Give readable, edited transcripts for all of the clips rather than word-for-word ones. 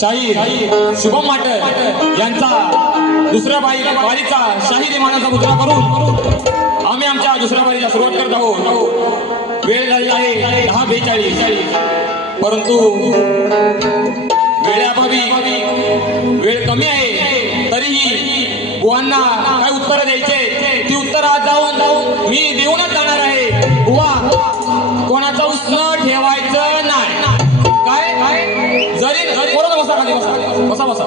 शाहीर शुभम माटल यांचा दुसऱ्या बारीचा शाहीर मानाचा मुद्रा करून आम्ही आमच्या दुसऱ्या बारीला सुरुवात करत आहोत। वेळ झालेला आहे 10:42, परंतु वेळेअभावी वेळ कमी आहे, तरीही बुवांना काय उत्तर द्यायचे ती उत्तर आज जाऊन मी देऊनच जाणार आहे। बुवा, कोणाचं उसनं ठेवायचं नाही। काय जरी बसा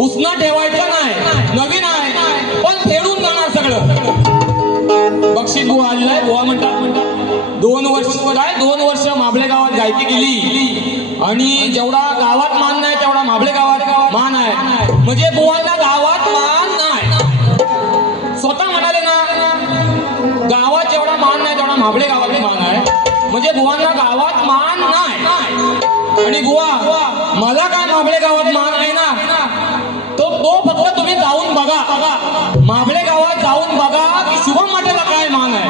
उसना ठेवायचं नाही, नवीन आहे पण फेडून जाणार सगळं। बक्षीस बुवा आलेलाय। बुवा म्हणतात 2 वर्ष माबळे गावात गायकी केली आणि जेवढा गावात मान नाही तेवढा माबळे गावात मान आहे। म्हणजे बुवांना गावात मान नाही, स्वतः म्हणाले ना, गावात जेवढा मान नाही तेवढा माबळे गावात मान आहे। म्हणजे बुवांना गावात मान नाही। आणि बुवा, मला काय माबळे गावात मान आहे ना, तो फक्त तुम्ही जाऊन बघा, माबळे गावात जाऊन बघा की शुभम माटेला काय मान आहे।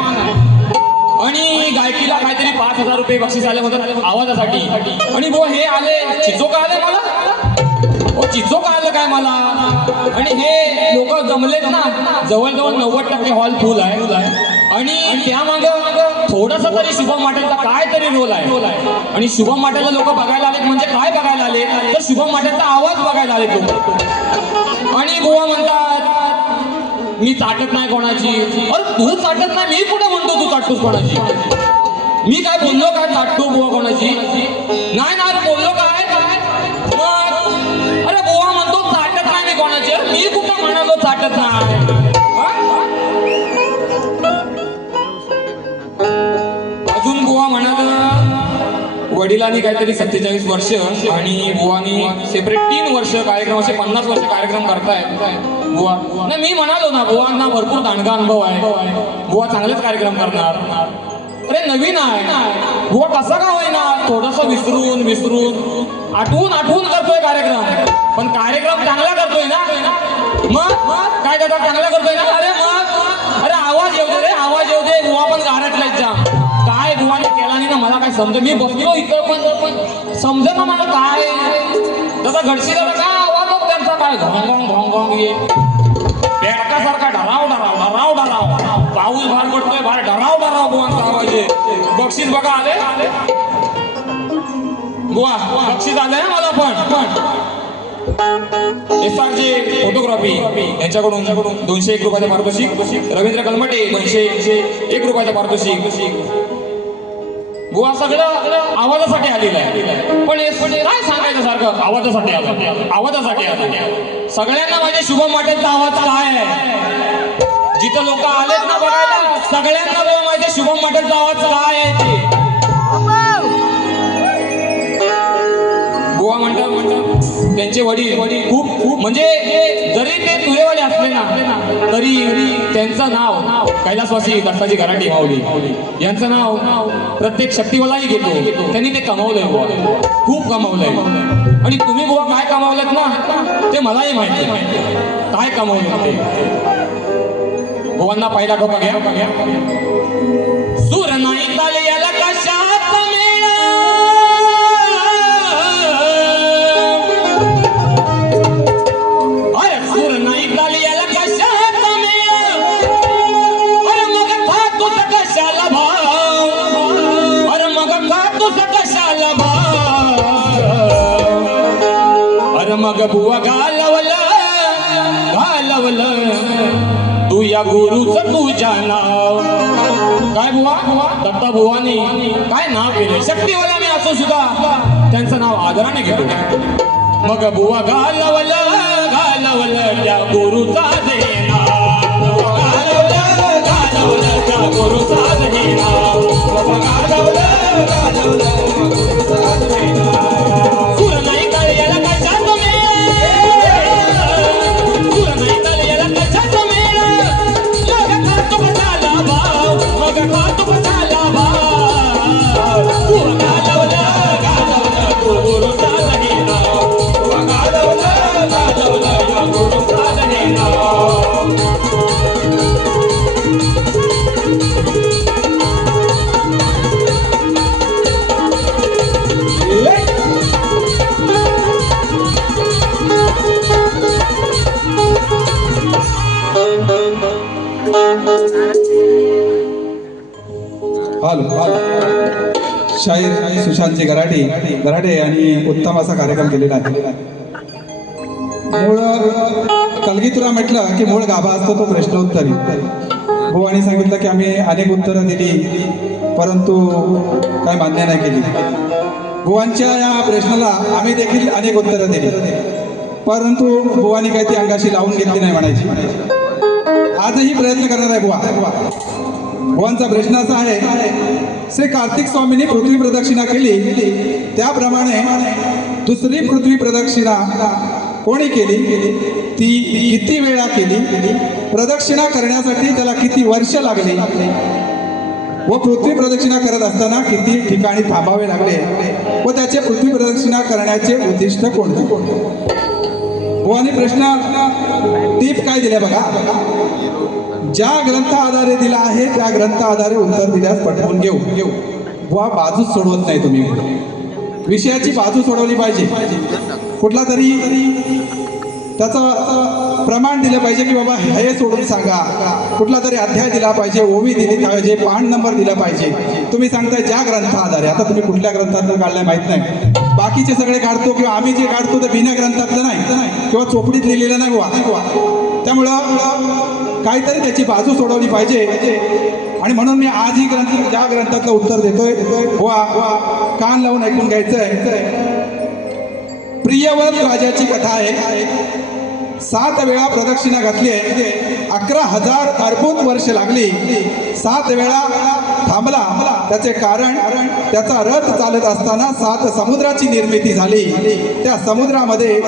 आणि गायकीला काहीतरी 5,000 रुपये बक्षीस आले म्हणतात आवाजासाठी। आणि बुवा हे आले, चिचो का आले मला, चिचो का आलं काय मला। आणि हे लोक जमलेत ना, जवळजवळ 90% हॉल फुल आहे आणि त्यामाग थोडासा तरी शुभम माटेलचा काय तरी रोल आहे। आणि शुभम माटेलला लोक बघायला आलेत, म्हणजे काय बघायला आले तर शुभम माटेलचा आवाज बघायला आलेत लोक। आणि बुवा म्हणतात मी चाटत नाही कोणाची। अरे तू चाटत नाही, मी कुठे म्हणतो तू चाटतोस कोणाची? मी काय बोललो काय चाटतो बुवा कोणाची? नाही बोललो काय? अरे बुवा म्हणतो चाटत नाही मी कोणाची, मी कुठे म्हणालो चाटत नाही? अजून बुवा म्हणाल वडिलांनी काहीतरी 47 वर्ष आणि बुवानी सेपरेट 3 वर्ष कार्यक्रम, असे 50 वर्ष कार्यक्रम करतायत बुवा। नाही मी म्हणालो ना, बुवांना भरपूर दांडगा अनुभव आहे, बुवा चांगलेच कार्यक्रम करणार। अरे नवीन आहे बुवा, कसा का होईना थोडस विसरून आठवून करतोय कार्यक्रम, पण कार्यक्रम चांगला करतोय ना। मग काय करता, चांगला करतोय ना। अरे मग समजा मी बसलो इथं पण समजा ना मला काय जसा घडशीला काय आवाज होत त्यांचा काय घोंगोंग घोंगोंग ये पेटकासारखा डराव डराव डराव डराव पाऊस भार पडतोय भार डराव डराव बुवांचा आवाज आहे. बक्षीस बघा आले बुवा बक्षीस आले ना मला पण एसआरचे फोटोग्राफी यांच्याकडून 201 रुपयाचं पारितोषिक. रवींद्र कलमटे 201 रुपयाचं पारितोषिक. बुवा सगळं आवाजासाठी आलेलं आहे. पण काय सांगायचं सारखं आवाजासाठी आलं. सगळ्यांना माझे शुभम माटेलचा आवाज काय आहे जिथं लोक आलेत ना बघायला सगळ्यांना माझे शुभम माटेलचा आवाज काय आहे ते बुवा म्हणतात त्यांचे वडील खूप म्हणजे जरी ते तुरेवाले असले ना तरी त्यांचं नाव कैलासवासी दत्ताजी गराटे माऊली यांचं नाव प्रत्येक शक्तीवालाही घेतो. त्यांनी ते कमावलंय बुवा खूप कमावलंय. आणि तुम्ही बुवा काय कमावलेत ना ते मलाही माहिती काय कमावलं ते. बुवांना पहिला टोका घ्या. सूर नाही ताले याला कशात मेळा मग बुवा घालवलं तू या गुरुचं तुझ्या नाव काय बुवा दत्ता बुवानी काय नाव केलं शक्तीवाला मी असो सुद्धा त्यांचं नाव आदराने घेतो. मग बुवा घालवलं त्या गुरुचा देना घालवलं त्या गुरुचा देना शाहीर सुशांतचे गराटे आणि उत्तम असा कार्यक्रम केलेला आहे. मूळ कलगीतुरा म्हटलं की मूळ गाभा असतो तो प्रश्नोत्तरी. बुवानी सांगितलं की आम्ही अनेक उत्तरं दिली परंतु काय मान्य नाही केली. बुवांच्या या प्रश्नाला आम्ही देखील अनेक उत्तरं दिली परंतु बुवानी काही ती अंगाशी लावून घेतली नाही म्हणायची. आजही प्रयत्न करणार आहे बुवा. बुवांचा प्रश्न असा आहे श्री कार्तिक स्वामींनी पृथ्वी प्रदक्षिणा केली त्याप्रमाणे दुसरी पृथ्वी प्रदक्षिणा कोणी केली ती किती वेळा केली प्रदक्षिणा करण्यासाठी त्याला किती वर्ष लागली व पृथ्वी प्रदक्षिणा करत असताना किती ठिकाणी थांबावे लागले व त्याचे पृथ्वी प्रदक्षिणा करण्याचे उद्दिष्ट कोणते. बुवांनी प्रश्न टीप काय दिले बघा. ज्या ग्रंथ आधारे दिला आहे त्या ग्रंथ आधारे उत्तर दिल्यास पटवून घेऊ. बुवा बाजूच सोडवत नाही तुम्ही. विषयाची बाजू सोडवली पाहिजे. कुठला तरी त्याचं प्रमाण दिलं पाहिजे की बाबा हे सोडून सांगा. कुठला तरी अध्याय दिला पाहिजे ओवी दिली पाहिजे पान नंबर दिला पाहिजे. तुम्ही सांगताय ज्या ग्रंथ आधारे. आता तुम्ही कुठल्या ग्रंथातलं काढलंय माहित नाही. बाकीचे सगळे काढतो किंवा आम्ही जे काढतो ते बिना ग्रंथातलं नाही किंवा चोपडीत लिहिलेलं नाही बुवा. त्यामुळं काहीतरी त्याची बाजू सोडवली पाहिजे आणि म्हणून मी आजही ज्या ग्रंथातलं उत्तर देतोय वा कान लावून ऐकून घ्यायचंय. प्रियव्रत राजाची कथा आहे. 7 वेळा प्रदक्षिणा घातली आहे. 11,000 अर्बुद वर्ष लागली. 7 वेळा थांबला. त्याचे कारण त्याचा रथ चालत असताना 7 समुद्राची निर्मिती झाली. त्या समुद्रामध्ये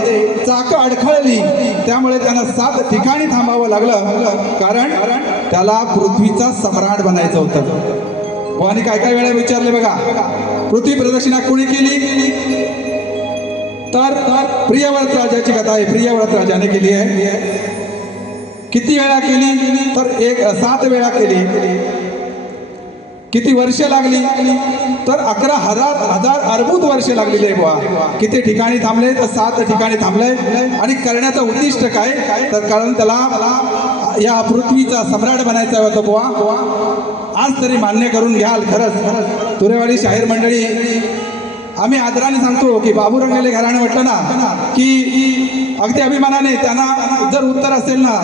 चाक अडखळली त्यामुळे त्यांना 7 ठिकाणी थांबावं लागलं कारण त्याला पृथ्वीचा सम्राट बनायचं होतं. आणि काय वेळा विचारले बघा पृथ्वी प्रदक्षिणा कोणी केली तर प्रियव्रत राजाची कथा आहे. प्रियव्रत राजाने केली आहे. किती वेळा केली तर 7 वेळा केली. किती वर्ष लागली तर 11,000 अर्बुद वर्ष लागलेली आहे बुवा. किती ठिकाणी थांबले तर 7 ठिकाणी थांबले. आणि करण्याचं उद्दिष्ट काय तर कारण त्याला या पृथ्वीचा सम्राट बनायचा होता बुवा. आज तरी मान्य करून घ्याल. खरंच तुरेवाडी शाहीर मंडळी आम्ही आदराने सांगतो की बाबू रंगले घराणे म्हटलं ना की अगदी अभिमानाने त्यांना जर उत्तर असेल ना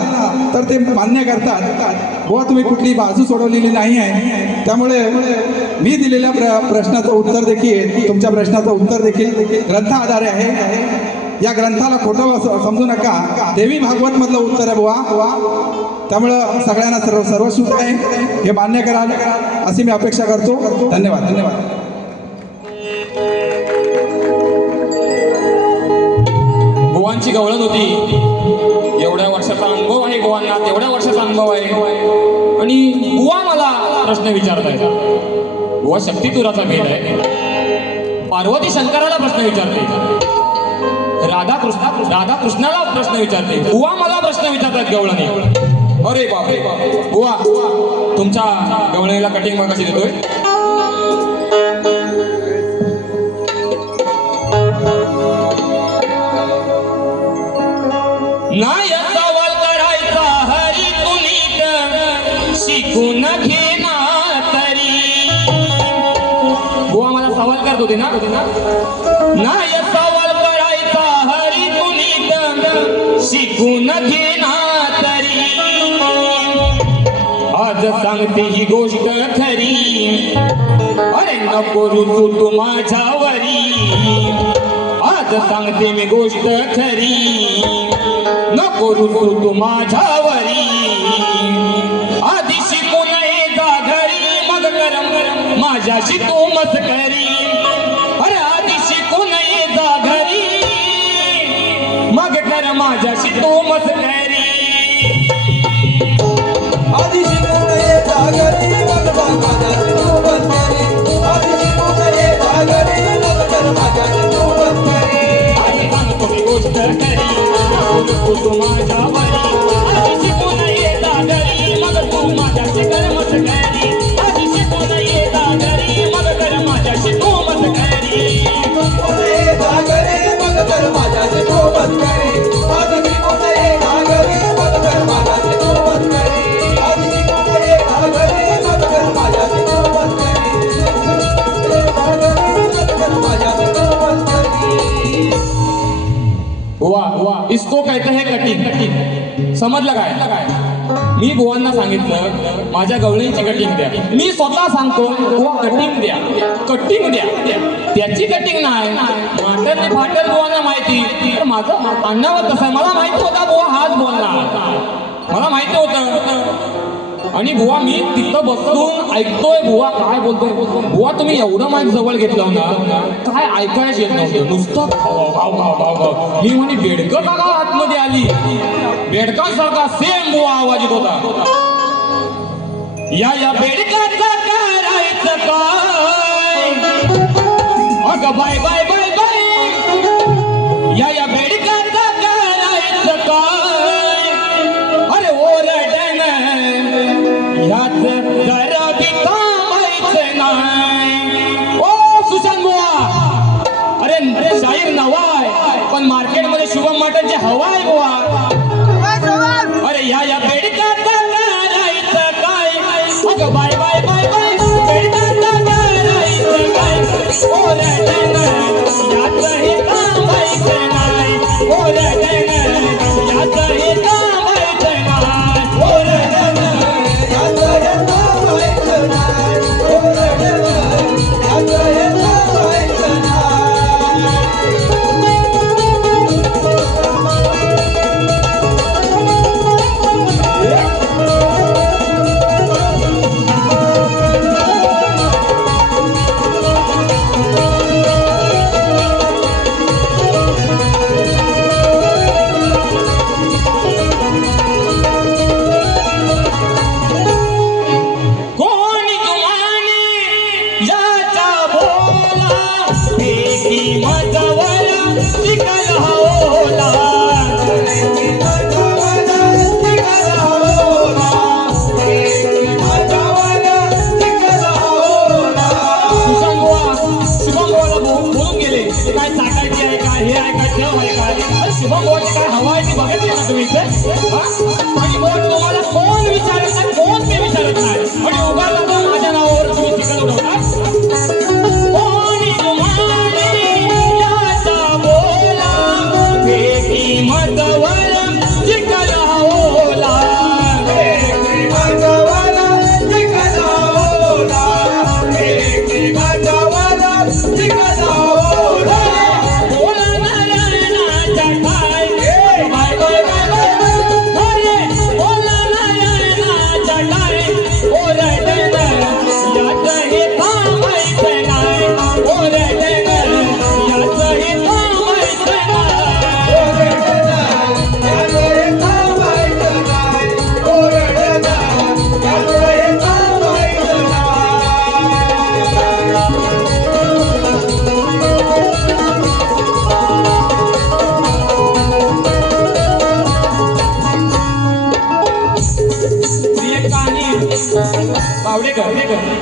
तर ते मान्य करतात. बुवा तुम्ही कुठली बाजू सोडवलेली नाही आहे. त्यामुळे मी दिलेल्या प्रश्नाचं उत्तर देखील तुमच्या प्रश्नाचं उत्तर देखील ग्रंथाआधारे आहे. या ग्रंथाला खोटं समजू नका. देवी भागवत मधलं उत्तर आहे बुवा. त्यामुळं सगळ्यांना सर्वश्रुत आहे हे मान्य कराल अशी मी अपेक्षा करतो. धन्यवाद. बुवांची गवळण होती. एवढ्या वर्षाचा अनुभव आहे बुवांना, तेवढ्या वर्षाचा अनुभव आहे. आणि बुवा मला प्रश्न विचारतायत. बुवा शक्तितुराचा भेद आहे. पार्वती शंकराला प्रश्न विचारते. राधा कृष्णाला प्रश्न विचारते. बुवा मला प्रश्न विचारतात गवळणी. अरे बापरे बुवा तुमच्या गवळणीला कटिंग मग कशी देतोय? नाही सवाल करायचा हरी तुनीत शिकून घेना तरी. बुवा मला सवाल करत होते ना. नाही सवाल करायचा हरी तुनीत शिकून घेना तरी. आज सांगते ही गोष्ट खरी. अरे नको रुतू तू माझ्यावरी. आज सांगते मी गोष्ट खरी. नको रुतू तू माझ्यावरी. आधी शिकू नये जा घरी मग गरम माझ्याशी तू मस्करी. अरे आधी शिकू नये जा घरी मग कर माझ्याशी तू मस्करी. आधी शिकू नये जा घरी मग कर माझ्याशी तू मस्करी. आधी शिकू नये जा घरी मग कर माझ्याशी तू मस्करी. आधी सांगतो मी गोष्ट खरी. तू माझ्यावरी. आधी शिकून ये दादरी मग तू माझ्याशी कर मस्करी. आधी शिकून ये दादरी मग कर माझ्याशी तू मस्करी. शिकू नये जा घरी मग कर माझ्याशी तू मस्करी. आधी शिकू नये जा घरी मग कर माझ्याशी तू मस्करी. आधी शिकू नये जा घरी मग कर माझ्याशी तू मस्करी. कर माझ्याशी तू मस्करी. बुवा इसको कहते हैं कटिंग. समजलं काय? मी बुवांना सांगितलं माझ्या गवळींची कटिंग द्या. मी स्वतः सांगतो बुवा कटिंग द्या. त्याची कटिंग नाही. माटरने फाटर बुवांना माहिती. तर माझं अण्णावर कसं आहे मला माहिती होता बुवा हाच बोलणार. मला माहिती होतं. आणि बुवा मी तिथं बसून ऐकतोय बुवा काय बोलतोय. बुवा तुम्ही एवढं माईक जवळ घेतलं ना काय ऐकायच येत नव्हतं. नुसतं भाव. मी म्हणे बेडकं का आतमध्ये आली. बेडकांसारखा सेम बुवा आवाज येत होता. या बेडकाचं करायचं काय. अगं बाय बाय बाय बाय. या बेडकाचं करायचं काय. अरे ओरडण ह्याच जरा बी थांबायचं नाही. ओ सुशांत बुवा. अरे शाहीर नवा आहे पण मार्केटमध्ये शुभम माटलची हवा आहे बुवा. अरे या बेडकाचं करायचं काय. अगं बाय बाय बाय बाय. बेडकाचं करायचं काय. ओरडण ह्याच हे थांबायचं नाही. ओरडण ह्याच हे थांबायचं नाही. ओरडण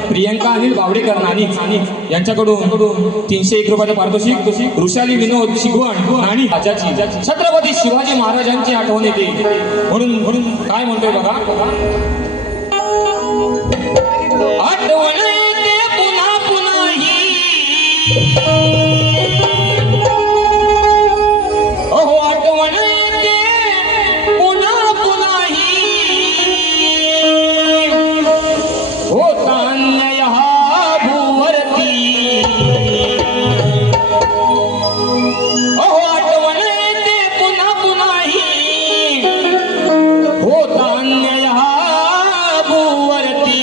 प्रियंका अनिल बावडेकर नानी यांच्याकडून 301 रुपयाचं पारितोषिक. वृषाली विनोद शिगवण आणि राजाची छत्रपती शिवाजी महाराजांची आठवण येते म्हणून काय म्हणतोय बघा. आठवण येते पुन्हा पुन्हा ही, अहो आठवण येते पुन्हा पुन्हा ही, होता अन्याय हा भूवरती, अहो आठवण येते पुन्हा पुन्हा ही, होता अन्याय हा भूवरती,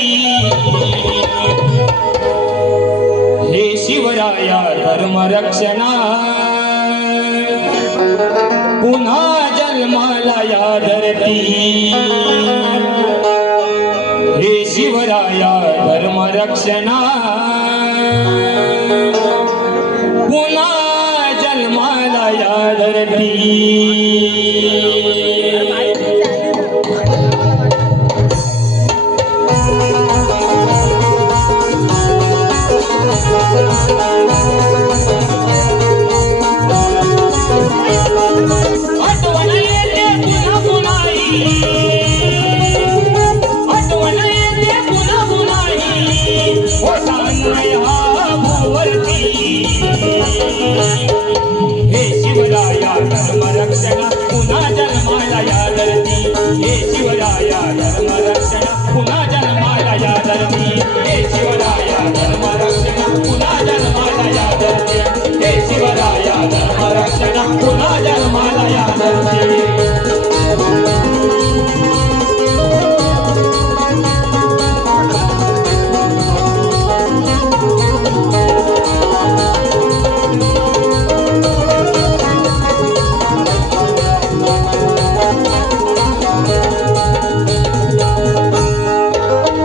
हे शिवराया धर्मरक्षणा पुन्हा जन्माला या धरती, हे शिवराया धर्मरक्षणा पुन्हा जन्माला या धरती. आठवण येते पुन्हा पुन्हा ही, आठवण येते पुन्हा पुन्हा ही, होता अन्याय हा भूवरती, हे शिवराया धर्मरक्षणा पुन्हा जन्माला या धरती, हे शिवराया धर्मरक्षणा पुन्हा जन्माला या धरती, हे शिवराया धर्मरक्षणा पुन्हा जन्माला या धरती, हे शिवराया धर्मरक्षणा पुन्हा जन्माला या धरती.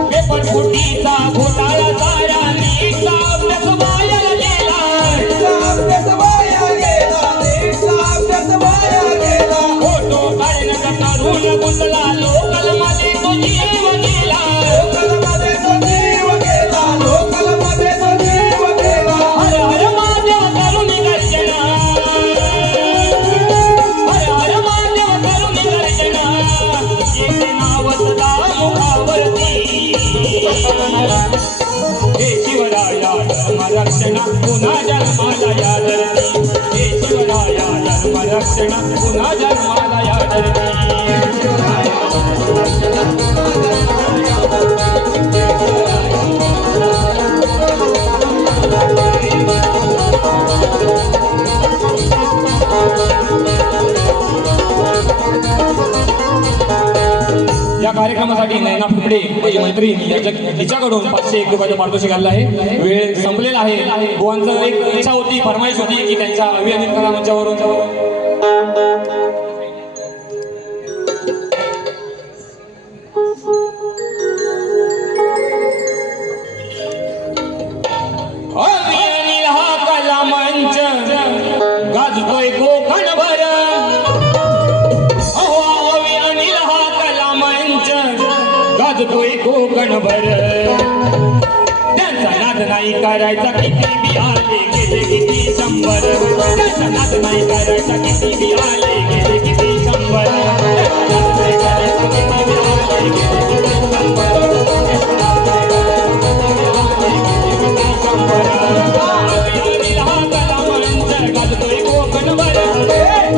पेपर फुटीचा घोटाळा सारा नीटचा अभ्यास वाया गेला, अभ्यास वाया गेला, नीटचा अभ्यास वाया गेला, फोटो काढण्याचा तरुण गुंतला, लोकलमध्ये तो जीव गेला, लोकलमध्ये तो जीव गेला, लोकलमध्ये तो जीव गेला. हर हर महादेव तरुणी गर्जना, हर हर महादेव तरुणी गर्जना, येते नाव सदा मुखावरती, हे शिवराया धर्मरक्षणा पुन्हा जन्माला या धरती, हे शिवराया धर्मरक्षणा पुन्हा जन्माला या धरती. या कार्यक्रमासाठी नैना फुकडे माझी मैत्रीण तिच्याकडून 501 रुपयाचं पारितोषिक आलेलं आहे. वेळ संपलेला आहे. बुवांचं एक इच्छा होती, फरमाईश होती की त्यांच्या अभियानित कला मंचावरून अभियानित हा कला मंच गाजतोय कोकणभर, अहो अभियानित हा कला मंच गाजतोय कोकणभर, त्यांचा नाद नाही करायचा किती बी आले गेले किती 100, त्यांचा नाद नाही करायचा किती बी आले गेले किती 100, त्यांचा नाद नाही करायचा किती बी आले गेले किती 100, अभियानित हा कला मंच गाजतोय कोकणभर,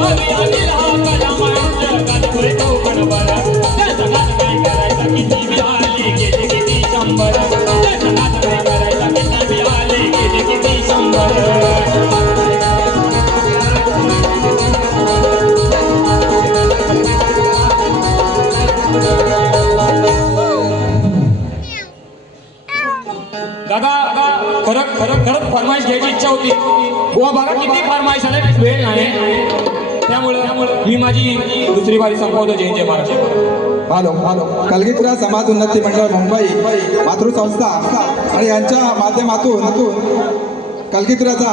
अभियानित हा कला मंच गाजतोय कोकणभर, त्यांचा नाद नाही करायचा किती बी आले गेले किती 100, त्यांचा नाद नाही करायचा किती बी आले गेले किती 100. दादा खरंच फरमाईश घ्यायची इच्छा होती. बुवा बघा किती फरमाईश आले, वेळ नाही, त्यामुळं मी माझी दुसरी बारी संपवतो. जय जय महाराज. हॅलो कलगीतुरा समाज उन्नती मंडळ मुंबई मातृसंस्था आणि यांच्या माध्यमातून कलगीतुराचा